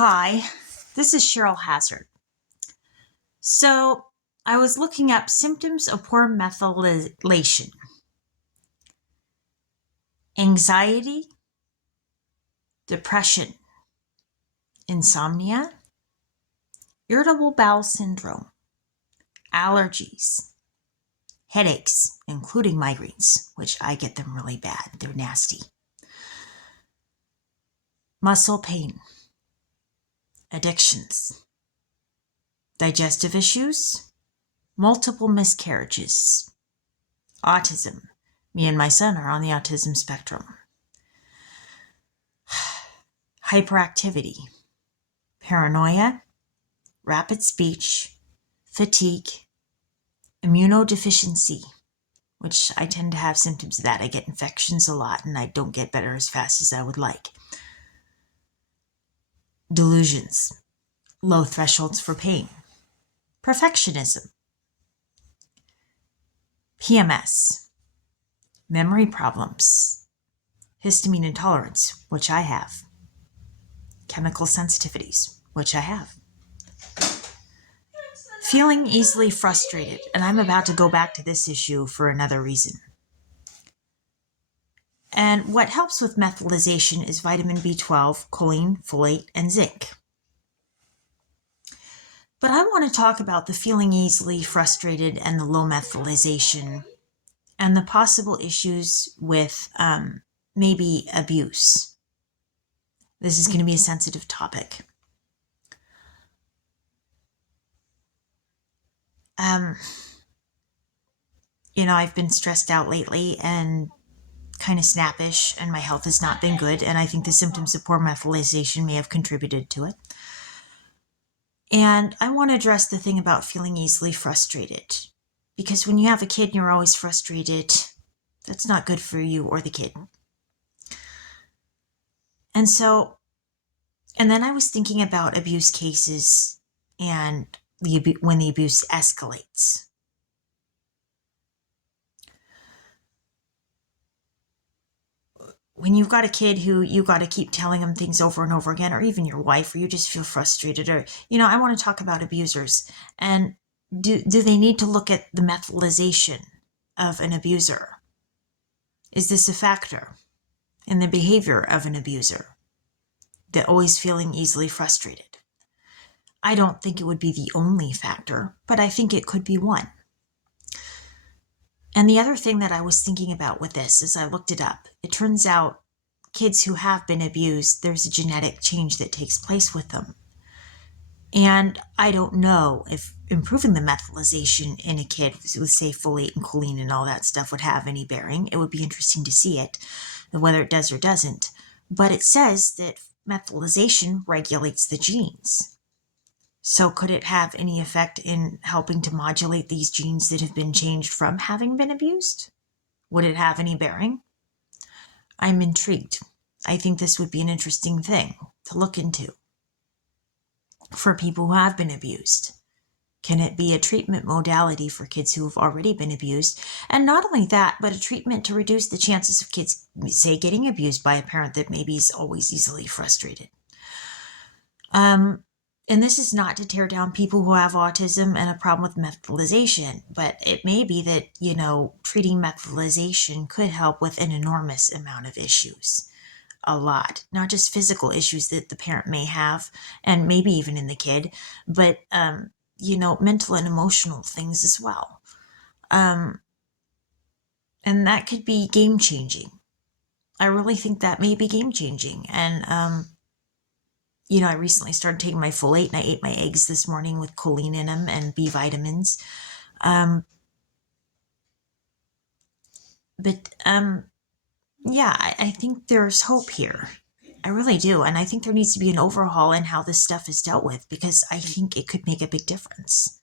Hi, this is Cheryl Hazzard. So, I was looking up symptoms of poor methylation. Anxiety, depression, insomnia, irritable bowel syndrome, allergies, headaches, including migraines, which I get them really bad. They're nasty. Muscle pain, addictions, digestive issues, multiple miscarriages, autism. Me and my son are on the autism spectrum. Hyperactivity, paranoia, rapid speech, fatigue, immunodeficiency, which I tend to have symptoms of that. I get infections a lot and I don't get better as fast as I would like. Delusions, low thresholds for pain, perfectionism, PMS, memory problems, histamine intolerance, which I have, chemical sensitivities, which I have. Feeling easily frustrated, and I'm about to go back to this issue for another reason. And what helps with methylation is vitamin B12, choline, folate, and zinc. But I want to talk about the feeling easily frustrated and the low methylation and the possible issues with maybe abuse. This is going to be a sensitive topic. I've been stressed out lately and kind of snappish, and my health has not been good, and I think the symptoms of poor methylation may have contributed to it. And I want to address the thing about feeling easily frustrated, because when you have a kid and you're always frustrated, that's not good for you or the kid. And then I was thinking about abuse cases and when the abuse escalates. When you've got a kid who you got to keep telling them things over and over again, or even your wife, or you just feel frustrated, or, I want to talk about abusers. And do they need to look at the methylation of an abuser? Is this a factor in the behavior of an abuser? That always feeling easily frustrated. I don't think it would be the only factor, but I think it could be one. And the other thing that I was thinking about with this, as I looked it up, it turns out kids who have been abused, there's a genetic change that takes place with them. And I don't know if improving the methylation in a kid with, say, folate and choline and all that stuff would have any bearing. It would be interesting to see it, whether it does or doesn't. But it says that methylation regulates the genes. So could it have any effect in helping to modulate these genes that have been changed from having been abused? Would it have any bearing? I'm intrigued. I think this would be an interesting thing to look into for people who have been abused. Can it be a treatment modality for kids who have already been abused? And not only that, but a treatment to reduce the chances of kids, say, getting abused by a parent that maybe is always easily frustrated. And this is not to tear down people who have autism and a problem with methylation, but it may be that, treating methylation could help with an enormous amount of issues. A lot. Not just physical issues that the parent may have, and maybe even in the kid, but, mental and emotional things as well. And that could be game-changing. I really think that may be game-changing. And, I recently started taking my folate, and I ate my eggs this morning with choline in them and B vitamins. I think there's hope here. I really do. And I think there needs to be an overhaul in how this stuff is dealt with, because I think it could make a big difference.